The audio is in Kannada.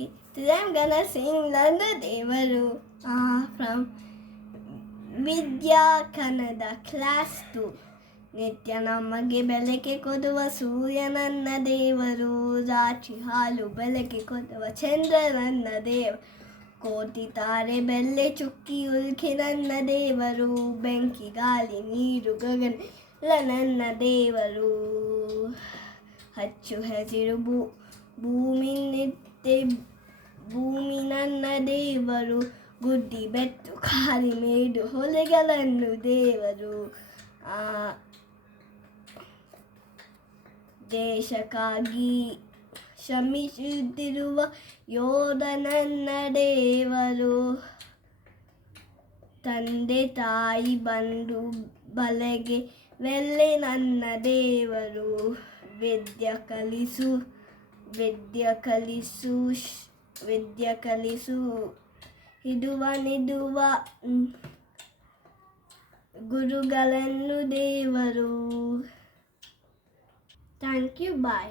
Okay, today I'm gonna sing Nanda Devaru from Vidya Kannada Class 2. ನಿತ್ಯ ನಮಗೆ ಬೆಳಕೆ ಕೊಡುವ ಸೂರ್ಯ ನನ್ನ ದೇವರು, ರಾತ್ರಿ ಹಾಲು ಬೆಳಕೆ ಕೊಡುವ ಚಂದ್ರ ನನ್ನ ದೇವ, ಕೋಟಿ ತಾರೆ ಬೆಳ್ಳೆ ಚುಕ್ಕಿ ಉಲ್ಕೆ ನನ್ನ ದೇವರು, ಬೆಂಕಿ ಗಾಳಿ ನೀರು ಗಗನ ನನ್ನ ದೇವರು, ಹಚ್ಚು ಹಸಿರು ಭೂಮಿ ಭೂಮಿ ನನ್ನ ದೇವರು, ಗುಡ್ಡಿ ಬೆಟ್ಟು ಕಾಲಿ ಮೇಡು ಹೊಲೆಗಳನ್ನು ದೇವರು, ದೇಶಕ್ಕಾಗಿ ಶ್ರಮಿಸುತ್ತಿರುವ ಯೋಧ ನನ್ನ ದೇವರು, ತಂದೆ ತಾಯಿ ಬಂಧು ಬಲೆಗೆ ವೆಲ್ಲೆ ನನ್ನ ದೇವರು, ವಿದ್ಯೆ ಕಲಿಸು ಹಿಡುವ ಗುರುಗಳನ್ನು ದೇವರು. Thank you. Bye.